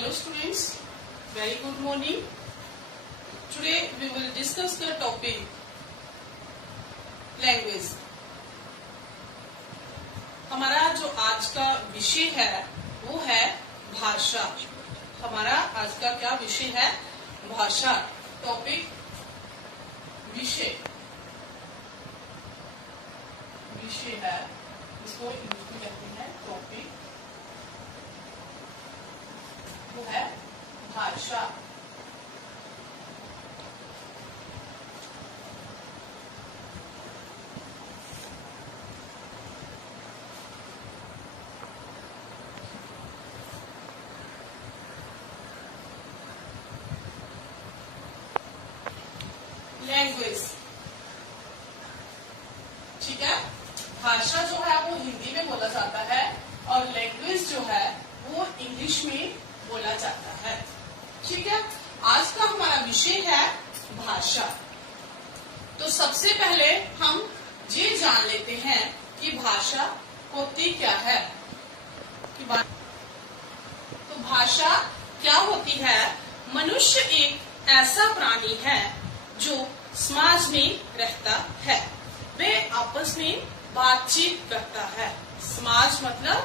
Hello students, very good morning. Today we will discuss the topic language. हमारा जो आज का विषय है वो है भाषा. हमारा आज का क्या विषय है? भाषा. टॉपिक विषय है, इसको इंग्लिश में कहते हैं टॉपिक, वो है भाषा. लैंग्वेज, ठीक है. भाषा जो है वो हिंदी में बोला जाता है और लैंग्वेज जो है वो इंग्लिश में बोला जाता है. ठीक है. आज का हमारा विषय है भाषा. तो सबसे पहले हम ये जान लेते हैं कि भाषा होती क्या है. तो भाषा क्या होती है? मनुष्य एक ऐसा प्राणी है जो समाज में रहता है. वे आपस में बातचीत करता है. समाज मतलब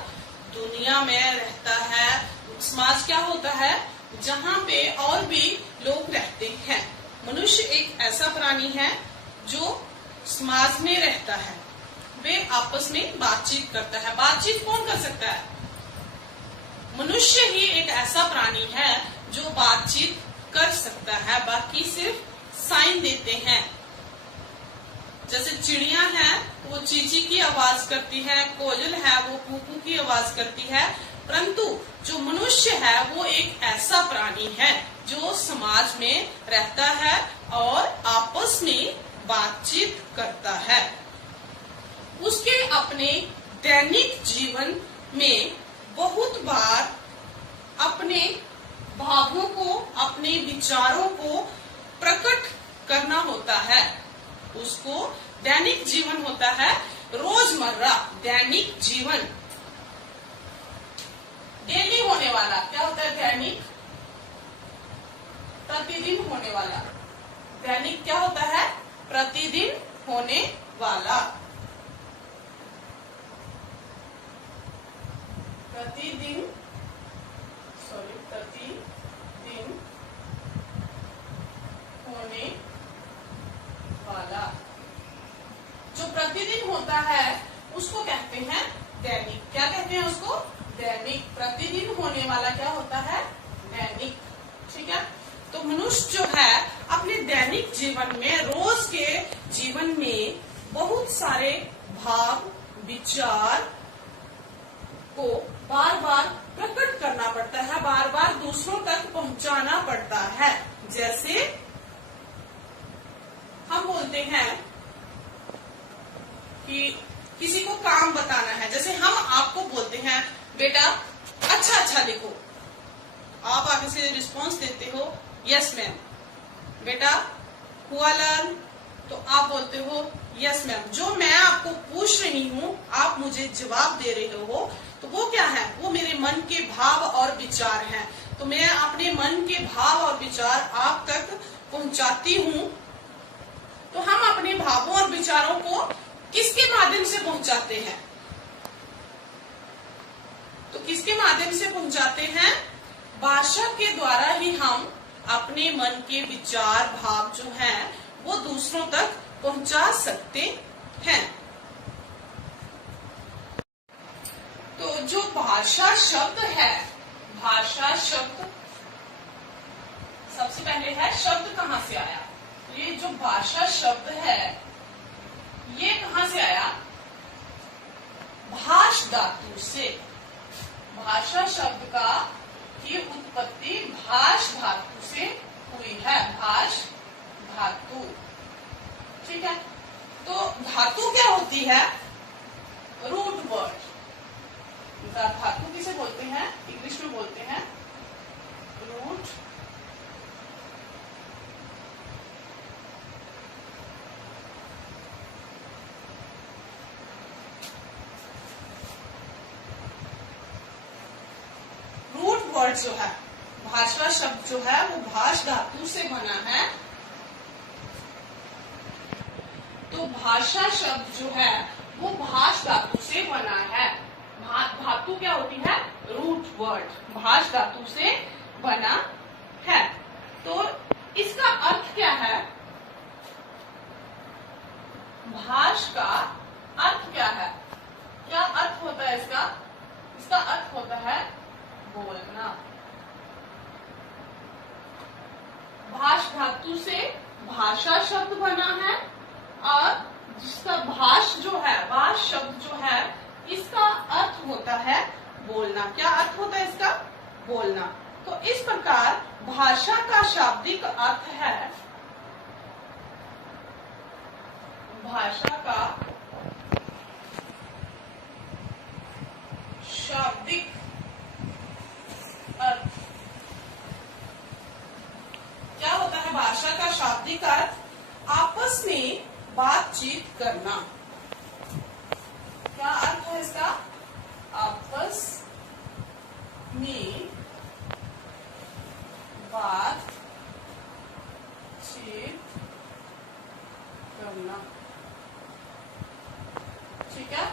दुनिया में रहता है. समाज क्या होता है? जहाँ पे और भी लोग रहते हैं. मनुष्य एक ऐसा प्राणी है जो समाज में रहता है. वे आपस में बातचीत करता है. बातचीत कौन कर सकता है? मनुष्य ही एक ऐसा प्राणी है जो बातचीत कर सकता है. बाकी सिर्फ साइन देते हैं. जैसे चिड़िया है वो चींची की आवाज करती है, कोयल है वो कूकू की आवाज करती है, परंतु जो मनुष्य है वो एक ऐसा प्राणी है जो समाज में रहता है और आपस में बातचीत करता है. उसके अपने दैनिक जीवन में बहुत बार अपने भावों को, अपने विचारों को प्रकट करना होता है. उसको दैनिक जीवन होता है, रोजमर्रा दैनिक जीवन, डेली होने वाला. क्या होता है? दैनिक, प्रतिदिन होने वाला. दैनिक क्या होता है? प्रतिदिन होने वाला. प्रतिदिन होने वाला. जो प्रतिदिन होता है उसको कहते हैं दैनिक. क्या कहते हैं उसको? दैनिक. प्रतिदिन होने वाला क्या होता है? दैनिक. ठीक है. तो मनुष्य जो है अपने दैनिक जीवन में, रोज के जीवन में बहुत सारे भाव, विचार को बार बार प्रकट करना पड़ता है, बार बार दूसरों तक पहुंचाना पड़ता है. जैसे हम बोलते हैं कि किसी को काम बताना है. जैसे हम आपको बोलते हैं बेटा अच्छा अच्छा लिखो. आप आगे से रिस्पॉन्स देते हो यस मैम. बेटा हुआ लर्न, तो आप बोलते हो यस मैम. जो मैं आपको पूछ रही हूँ आप मुझे जवाब दे रहे हो, तो वो क्या है? वो मेरे मन के भाव और विचार हैं. तो मैं अपने मन के भाव और विचार आप तक पहुंचाती हूँ. तो हम अपने भावों और विचारों को किसके माध्यम से पहुंचाते हैं? तो किसके माध्यम से पहुंचाते हैं? भाषा के द्वारा ही हम अपने मन के विचार, भाव जो हैं वो दूसरों तक पहुंचा सकते हैं. तो जो भाषा शब्द है, भाषा शब्द सबसे पहले है, शब्द कहाँ से आया? ये जो भाषा शब्द है ये कहाँ से आया? भाष धातु से. भाषा शब्द का की उत्पत्ति भाष धातु से हुई है. भाष धातु. ठीक है. तो धातु क्या होती है? Root word. धातु किसे बोलते हैं? इंग्लिश में बोलते हैं रूट वर्ड जो है भाषा शब्द जो है वो भाष धातु से बना है। तो भाषा शब्द जो है वो भाष धातु से बना है। धातु क्या होती है? Root word. भाष धातु से बना है। तो इसका अर्थ क्या है? भाष का अर्थ क्या है? क्या अर्थ होता है इसका? इसका अर्थ होता है बोलना। भाष धातु से भाषा शब्द बना है और जिसका भाष जो है, भाष शब्द जो है, इसका अर्थ होता है बोलना। क्या अर्थ होता है इसका? बोलना। तो इस प्रकार भाषा का शाब्दिक अर्थ है, भाषा का शाब्दिक अर्थ क्या होता है? भाषा का शाब्दिक अर्थ आपस में बातचीत करना। क्या अर्थ है इसका? आपस में बातचीत करना। ठीक है।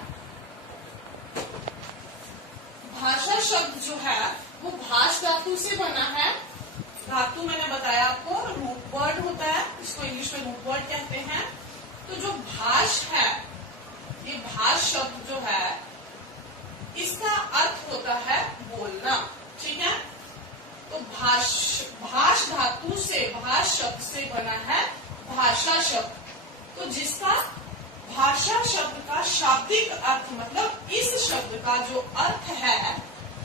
भाषा शब्द जो है वो भाष धातु से बना है। धातु मैंने बताया आपको रूट वर्ड होता है, इसको इंग्लिश में रूट वर्ड कहते हैं। तो जो भाष है, ये भाष शब्द जो है, इसका अर्थ होता है बोलना। ठीक है। तो भाष धातु से, भाष शब्द से बना है भाषा शब्द। तो जिसका भाषा शब्द का शाब्दिक अर्थ मतलब इस शब्द का जो अर्थ है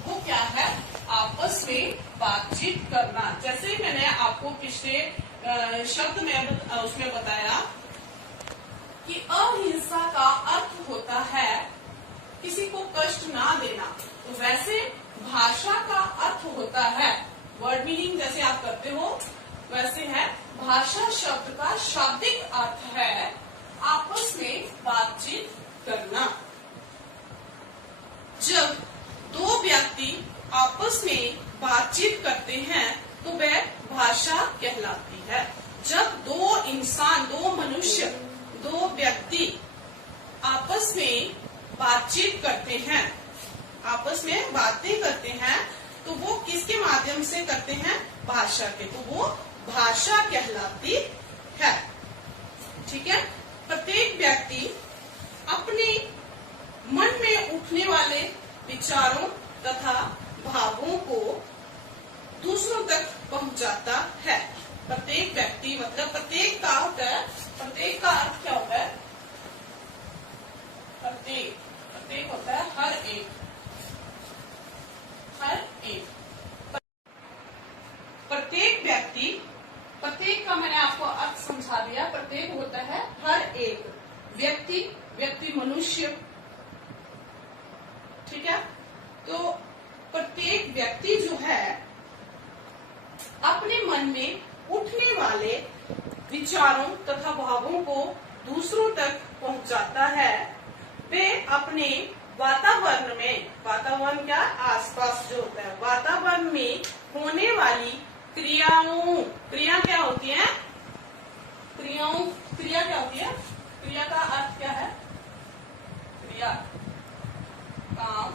वो क्या है? आपस में बातचीत करना। जैसे मैंने आपको पिछले शब्द में उसमें बताया कि अहिंसा का अर्थ होता है किसी को कष्ट ना देना। तो वैसे भाषा का अर्थ होता है, वर्ड मीनिंग जैसे आप करते हो वैसे है, भाषा शब्द का शाब्दिक अर्थ है आपस में बातचीत करना। जब दो व्यक्ति आपस में बातचीत करते हैं तो वह भाषा कहलाती है। जब दो इंसान, दो मनुष्य, दो व्यक्ति आपस में बातचीत करते हैं, आपस में बातें करते हैं, तो वो किसके माध्यम से करते हैं? भाषा के। तो वो भाषा कहलाती है। ठीक है। प्रत्येक व्यक्ति अपने मन में उठने वाले विचारों तथा भावों को दूसरों तक पहुंचाता है। प्रत्येक व्यक्ति मतलब प्रत्येक का होता है, प्रत्येक का अर्थ क्या होता है? प्रत्येक, प्रत्येक होता है हर एक, हर एक। प्रत्येक व्यक्ति, प्रत्येक का मैंने आपको अर्थ समझा दिया। प्रत्येक होता है हर एक व्यक्ति, व्यक्ति मनुष्य। ठीक है। तो प्रत्येक व्यक्ति जो है अपने मन में उठने वाले विचारों तथा भावों को दूसरों तक पहुंचाता है। वे अपने वातावरण में, वातावरण क्या? आसपास जो होता है, वातावरण में होने वाली क्रियाओं, क्रिया क्या होती है? क्रियाओं, क्रिया क्या होती है? क्रिया का अर्थ क्या है? क्रिया, काम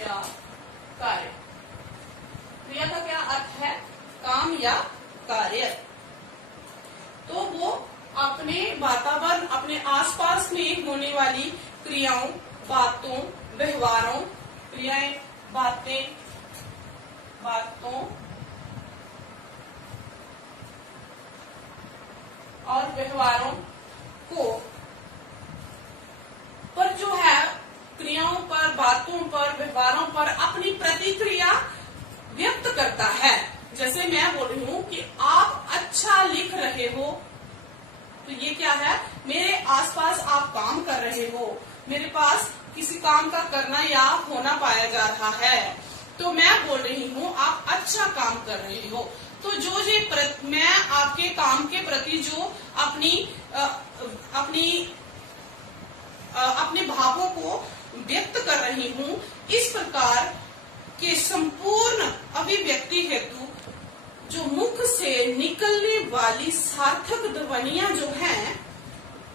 या कार्य। क्रिया का क्या अर्थ है? काम या कार्य। तो वो अपने वातावरण, अपने आसपास में होने वाली क्रियाओं, बातों, व्यवहारों, क्रियाएं, बातें, बातों और व्यवहारों को पर जो है, क्रियाओं पर, बातों पर, व्यवहारों पर अपनी प्रतिक्रिया व्यक्त करता है। जैसे मैं बोल रही हूँ कि आप अच्छा लिख रहे हो, तो ये क्या है? मेरे आसपास आप काम कर रहे हो, मेरे पास किसी काम का करना या होना पाया जा रहा है, तो मैं बोल रही हूँ आप अच्छा काम कर रहे हो। तो जो ये मैं आपके काम के प्रति जो अपने भावों को व्यक्त कर रही हूँ, इस प्रकार के संपूर्ण अभिव्यक्ति हेतु जो मुख से निकलने वाली सार्थक ध्वनियां जो हैं,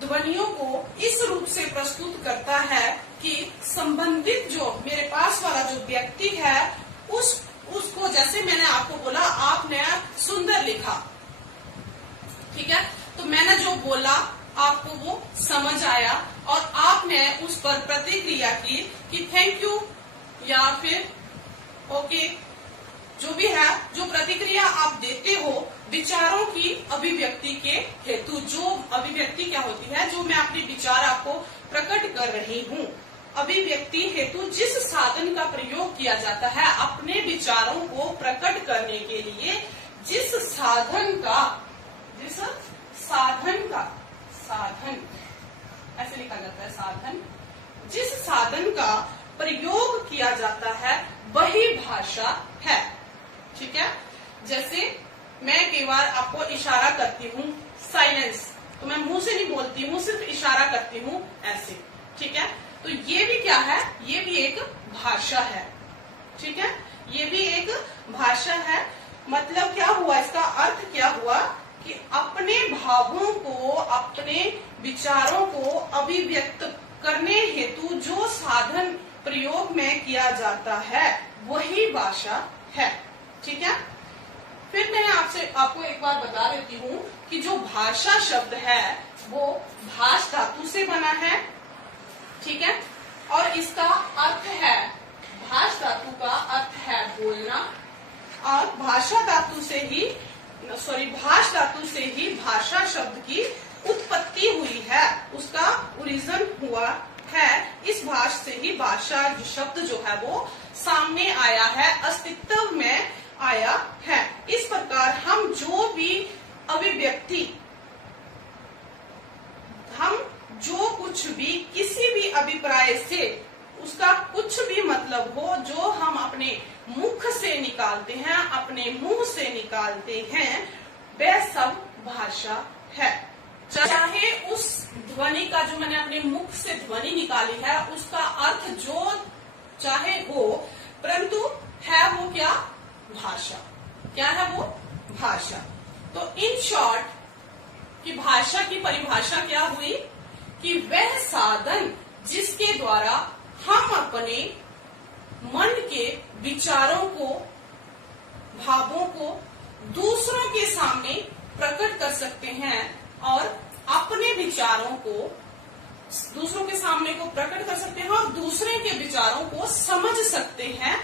ध्वनियों को इस रूप से प्रस्तुत करता है कि संबंधित जो मेरे पास वाला जो व्यक्ति है उसको, जैसे मैंने आपको बोला, आपने सुंदर लिखा, ठीक है, तो मैंने जो बोला आपको वो समझ आया और आपने उस पर प्रतिक्रिया की कि थैंक यू या फिर ओके, जो भी है, जो प्रतिक्रिया आप देते हो विचारों की अभिव्यक्ति के हेतु। जो अभिव्यक्ति क्या होती है, जो मैं अपने विचार आपको प्रकट कर रही हूँ। अभिव्यक्ति हेतु जिस साधन का प्रयोग किया जाता है अपने विचारों को प्रकट करने के लिए, जिस साधन ऐसे लिखा जाता है साधन, जिस साधन का प्रयोग किया जाता है वही भाषा है, ठीक है। जैसे मैं कई बार आपको इशारा करती हूँ साइलेंस, तो मैं मुंह से नहीं बोलती हूँ, सिर्फ इशारा करती हूँ ऐसे, ठीक है। तो ये भी क्या है, ये भी एक भाषा है, ठीक है, ये भी एक भाषा है। मतलब क्या हुआ, इसका अर्थ क्या हुआ कि अपने भावों को, अपने विचारों को अभिव्यक्त करने हेतु जो साधन प्रयोग में किया जाता है वही भाषा है, ठीक है। फिर मैं आपको एक बार बता देती हूँ कि जो भाषा शब्द है वो भाष धातु से बना है, ठीक है, और इसका अर्थ है, भाष धातु का अर्थ है बोलना, और भाष धातु से ही भाषा शब्द की उत्पत्ति हुई है, उसका ओरिजिन हुआ है। इस भाष से ही भाषा शब्द जो है वो सामने आया है, अस्तित्व में आया है। इस प्रकार हम जो भी अभिव्यक्ति, हम जो कुछ भी किसी भी अभिप्राय से उसका कुछ भी मतलब हो, जो हम अपने मुख से निकालते हैं, अपने मुंह से निकालते हैं, वह सब भाषा है। चाहे उस ध्वनि का, जो मैंने अपने मुख से ध्वनि निकाली है, उसका अर्थ जो चाहे हो, परंतु है वो क्या, भाषा। क्या है वो, भाषा। तो इन शॉर्ट कि भाषा की परिभाषा क्या हुई कि वह साधन जिसके द्वारा हम अपने मन के विचारों को, भावों को दूसरों के सामने प्रकट कर सकते हैं और अपने विचारों को दूसरों के सामने को प्रकट कर सकते हैं और दूसरे के विचारों को समझ सकते हैं,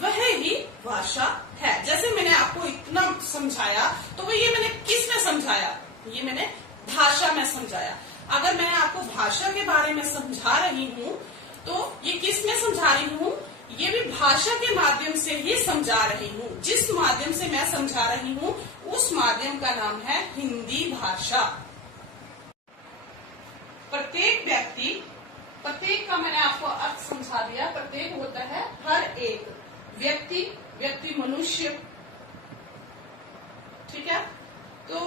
वह ही भाषा है। जैसे मैंने आपको इतना समझाया, तो ये मैंने किस में समझाया, ये मैंने भाषा में समझाया। अगर मैं आपको भाषा के बारे में समझा रही हूँ तो ये किस में समझा रही हूँ, ये भी भाषा के माध्यम से ही समझा रही हूँ। जिस माध्यम से मैं समझा रही हूँ उस माध्यम का नाम है हिंदी भाषा। प्रत्येक व्यक्ति, प्रत्येक का मैंने आपको अर्थ समझा दिया। प्रत्येक होता है हर एक व्यक्ति, व्यक्ति मनुष्य, ठीक है। तो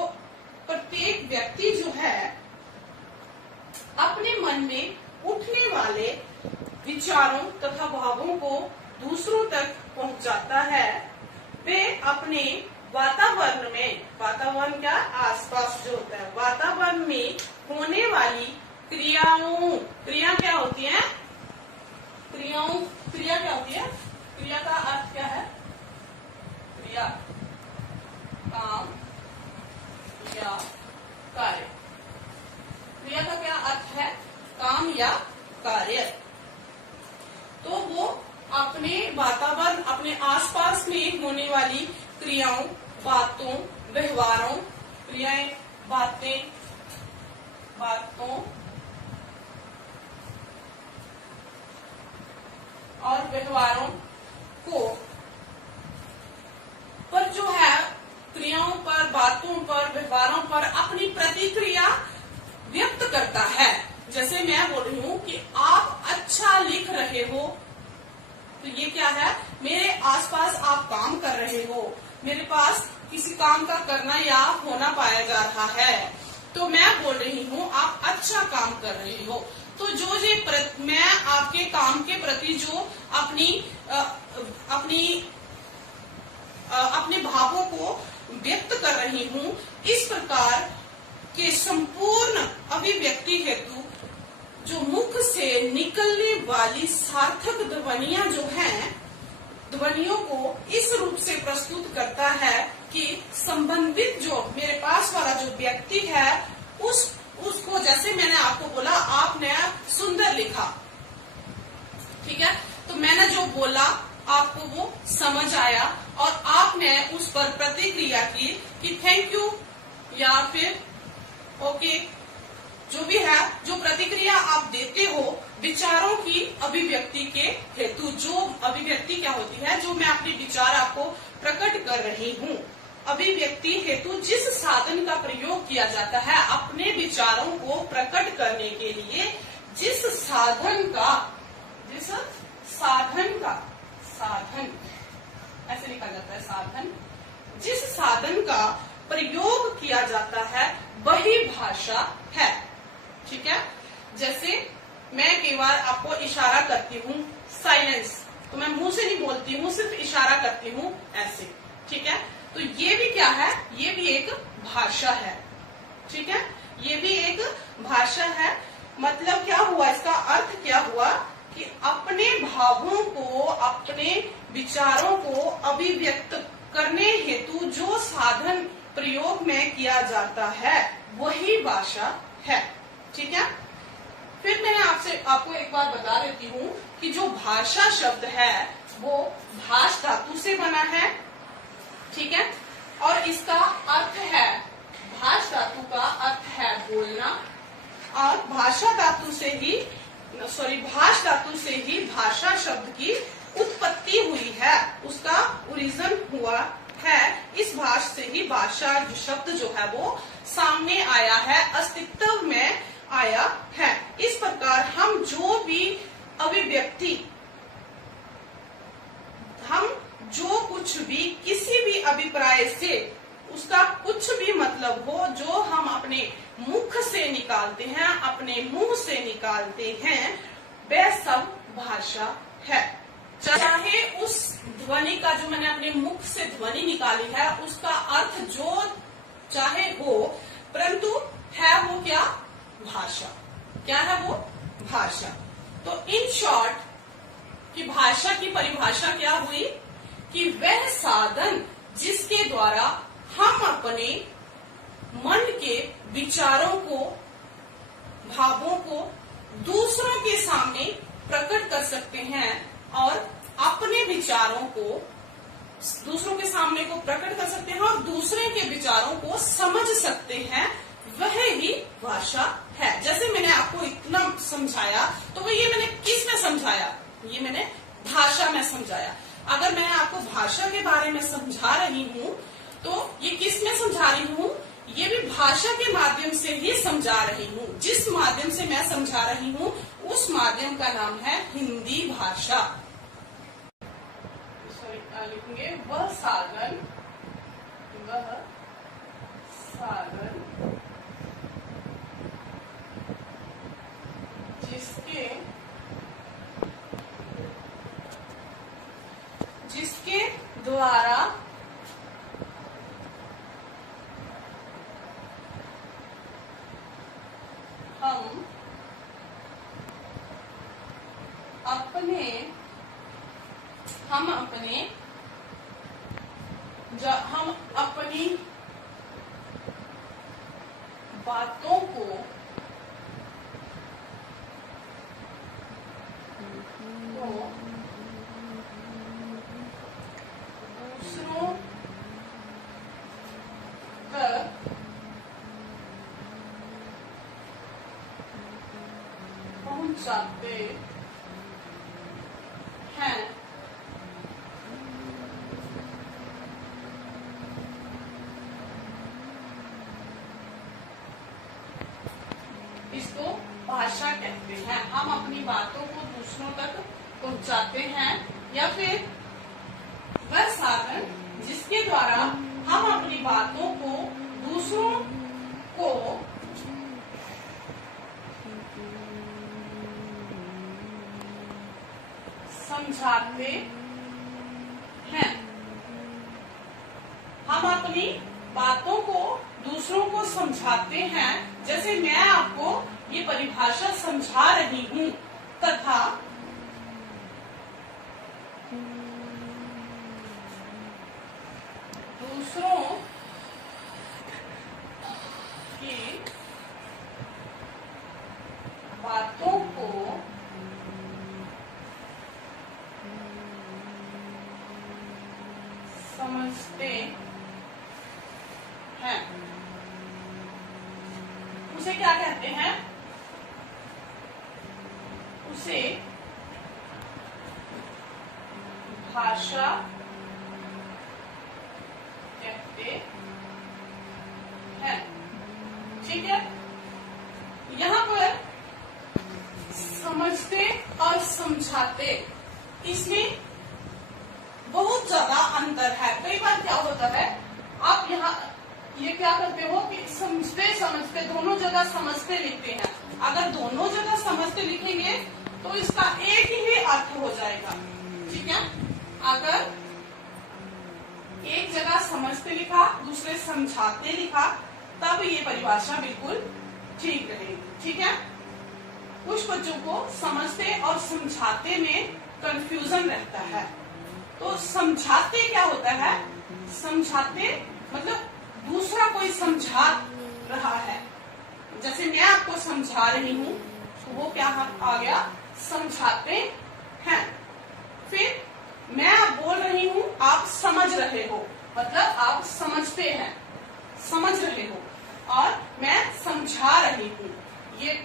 प्रत्येक व्यक्ति जो है अपने मन में उठने वाले विचारों तथा भावों को दूसरों तक पहुंचाता है। वे अपने वातावरण में, वातावरण क्या, आसपास जो होता है, वातावरण में होने वाली क्रियाओं, क्रिया क्या होती है, क्रिया क्या होती है, क्रिया का अर्थ क्या है, क्रिया, काम या कार्य। क्रिया का क्या अर्थ है, काम या कार्य। तो वो अपने वातावरण, अपने आसपास में होने वाली क्रियाओं, बातों, व्यवहारों, क्रियाएं, बातों और व्यवहारों को पर जो है, क्रियाओं पर, बातों पर, व्यवहारों पर अपनी प्रतिक्रिया व्यक्त करता है। जैसे मैं बोल रही हूँ कि आप अच्छा लिख रहे हो, तो ये क्या है, मेरे आसपास आप काम कर रहे हो, मेरे पास किसी काम का करना या होना पाया जा रहा है, तो मैं बोल रही हूँ आप अच्छा काम कर रहे हो। तो जो मैं आपके काम के प्रति जो अपनी रही हूँ, इस प्रकार के संपूर्ण अभिव्यक्ति हेतु जो मुख से निकलने वाली सार्थक ध्वनियां जो हैं, ध्वनियों को इस रूप से प्रस्तुत करता है कि संबंधित जो मेरे पास वाला जो व्यक्ति है उसको, जैसे मैंने आपको बोला, आपने सुंदर लिखा, ठीक है, तो मैंने जो बोला आपको वो समझ आया और आपने उस पर प्रतिक्रिया की कि थैंक यू या फिर ओके, जो भी है, जो प्रतिक्रिया आप देते हो विचारों की अभिव्यक्ति के हेतु। जो अभिव्यक्ति क्या होती है, जो मैं अपने विचार आपको प्रकट कर रही हूँ। अभिव्यक्ति हेतु जिस साधन का प्रयोग किया जाता है अपने विचारों को प्रकट करने के लिए, जिस साधन ऐसे लिखा जाता है, साधन, जिस साधन का प्रयोग किया जाता है वही भाषा है, ठीक है। जैसे मैं कई बार आपको इशारा करती हूँ, साइलेंस, तो मैं मुंह से नहीं बोलती हूँ, सिर्फ इशारा करती हूँ ऐसे, ठीक है, तो ये भी क्या है, ये भी एक भाषा है, ठीक है, ये भी एक भाषा है। मतलब क्या हुआ, इसका अर्थ क्या हुआ कि अपने भावों को, अपने विचारों को अभिव्यक्त करने हेतु जो साधन प्रयोग में किया जाता है वही भाषा है, ठीक है। फिर मैं आपको एक बार बता देती हूँ कि जो भाषा शब्द है वो भाष धातु से बना है, ठीक है, और इसका अर्थ है, भाष धातु का अर्थ है बोलना, और भाष धातु से ही भाषा शब्द की उत्पत्ति हुई है, उसका ओरिजिन हुआ है, इस भाष से ही भाषा शब्द जो है वो सामने आया है, अस्तित्व में आया है। इस प्रकार हम जो भी अभिव्यक्ति, हम जो कुछ भी किसी भी अभिप्राय से उसका कुछ भी मतलब हो, जो हम अपने मुख से निकालते हैं, अपने मुंह से निकालते हैं, वह सब भाषा है। चाहे उस ध्वनि का, जो मैंने अपने मुख से ध्वनि निकाली है, उसका अर्थ जो चाहे हो, परंतु है वो क्या, भाषा। क्या है वो, भाषा। तो इन शॉर्ट कि भाषा की परिभाषा क्या हुई कि वह साधन जिसके द्वारा हम अपने मन के विचारों को, भावों को दूसरों के सामने प्रकट कर सकते हैं और अपने विचारों को दूसरों के सामने को प्रकट कर सकते हैं और दूसरे के विचारों को समझ सकते हैं, वह ही भाषा है। जैसे मैंने आपको इतना समझाया, तो वो ये मैंने किस में समझाया, ये मैंने भाषा में समझाया। अगर मैं आपको भाषा के बारे में समझा रही हूँ तो ये किस में समझा रही हूँ, ये भी भाषा के माध्यम से ही समझा रही हूँ। जिस माध्यम से मैं समझा रही हूँ उस माध्यम का नाम है हिंदी भाषा। लिखेंगे वह साधन जिसके द्वारा हम अपनी बातों को दूसरों तक पहुंचाते हैं। इसको भाषा कहते हैं। हम अपनी बातों को दूसरों तक पहुंचाते हैं, या फिर वह साधन जिसके द्वारा हम अपनी बातों को दूसरों को समझाते हैं। हम अपनी बातों को दूसरों को समझाते हैं, जैसे मैं आपको ये परिभाषा समझा रही हूँ, तथा दूसरों की बातों को समझते हैं, उसे क्या कहते हैं? उसे भाषा कहते हैं। ठीक है, यहाँ पर समझते और समझाते, इसमें बहुत ज्यादा अंतर है। कई बार क्या होता है, आप यहाँ ये क्या करते हो कि समझते समझते दोनों जगह समझते लिखते हैं। अगर दोनों जगह समझते लिखेंगे तो इसका एक ही अर्थ हो जाएगा। ठीक है, अगर एक जगह समझते लिखा, दूसरे समझाते लिखा, तब ये परिभाषा बिल्कुल ठीक रहेगी। ठीक है, कुछ बच्चों को समझते और समझाते में कंफ्यूजन रहता है। तो समझाते क्या होता है? समझाते मतलब दूसरा कोई समझा रहा है, जैसे मैं आपको समझा रही हूँ, तो वो क्या आ गया? समझाते हैं। फिर मैं आप बोल रही हूँ, आप समझ रहे हो, मतलब आप समझते हैं, समझ रहे हो, और मैं समझा रही हूँ। ये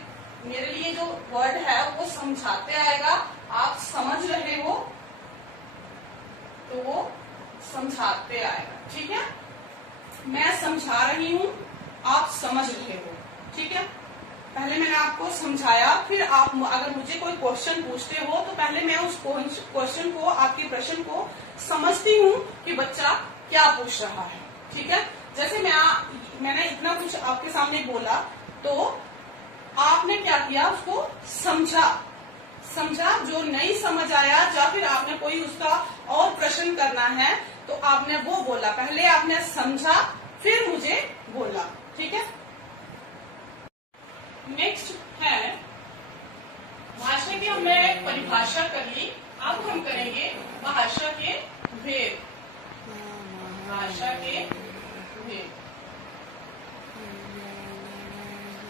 मेरे लिए जो वर्ड है वो समझाते आएगा, आप समझ रहे हो तो वो समझाते आएगा। ठीक है, मैं समझा रही हूँ, आप समझ रहे हो। ठीक है, पहले मैंने आपको समझाया, फिर आप अगर मुझे कोई क्वेश्चन पूछते हो तो पहले मैं उस क्वेश्चन को, आपके प्रश्न को समझती हूँ कि बच्चा क्या पूछ रहा है। ठीक है, जैसे मैंने इतना कुछ आपके सामने बोला, तो आपने क्या किया? उसको समझा। जो नहीं समझ आया, या फिर आपने कोई उसका और प्रश्न करना है, तो आपने वो बोला। पहले आपने समझा, फिर मुझे बोला। ठीक है, नेक्स्ट है भाषा की। हमने परिभाषा कर ली, अब हम करेंगे भाषा के भेद। भाषा के भेद,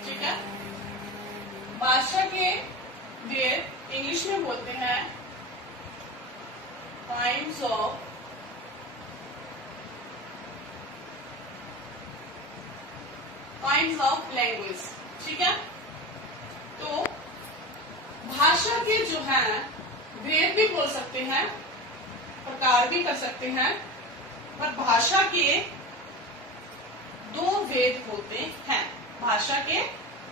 ठीक है। भाषा के भेद इंग्लिश में बोलते हैं काइंड्स ऑफ लैंग्वेज। ठीक है, तो भाषा के जो है भेद भी बोल सकते हैं, प्रकार भी कर सकते हैं, पर भाषा के दो भेद होते हैं। भाषा के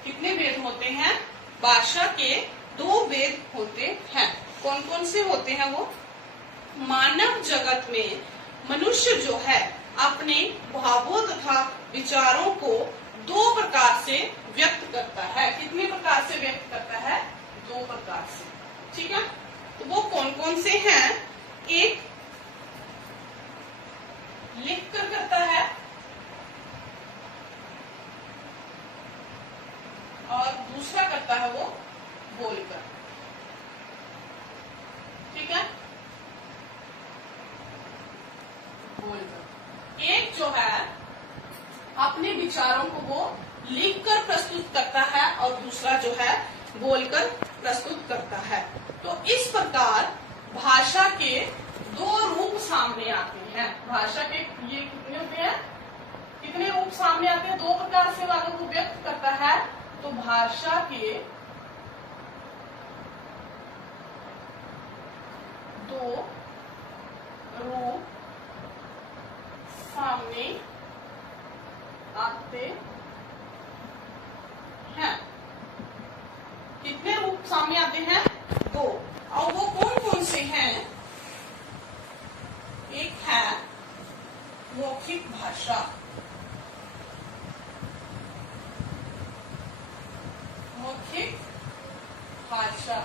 कितने भेद होते हैं? भाषा के दो भेद होते हैं। कौन कौन से होते हैं वो? मानव जगत में मनुष्य जो है अपने भावों तथा विचारों को दो प्रकार से व्यक्त करता है। कितने प्रकार से व्यक्त करता है? दो प्रकार से। ठीक है, तो वो कौन कौन से हैं? एक लिख कर करता है, और दूसरा करता है वो बोलकर। ठीक है, बोलकर। एक जो है अपने विचारों को वो लिखकर प्रस्तुत करता है, और दूसरा जो है बोलकर प्रस्तुत करता है। तो इस प्रकार भाषा के दो रूप सामने आते हैं। भाषा के ये कितने होते हैं? कितने रूप सामने आते हैं? दो प्रकार से बातों को व्यक्त करता है। तो भाषा के दो रूप सामने आते हैं। कितने रूप सामने आते हैं? दो। और वो कौन कौन से हैं? एक है मौखिक भाषा, मौखिक भाषा,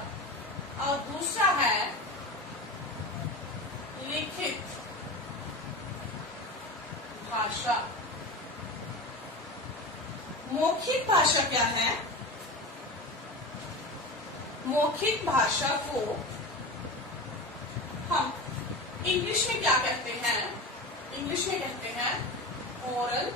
और दूसरा है लिखित भाषा। मौखिक भाषा क्या है? मौखिक भाषा को हम इंग्लिश में क्या कहते हैं? इंग्लिश में कहते हैं ओरल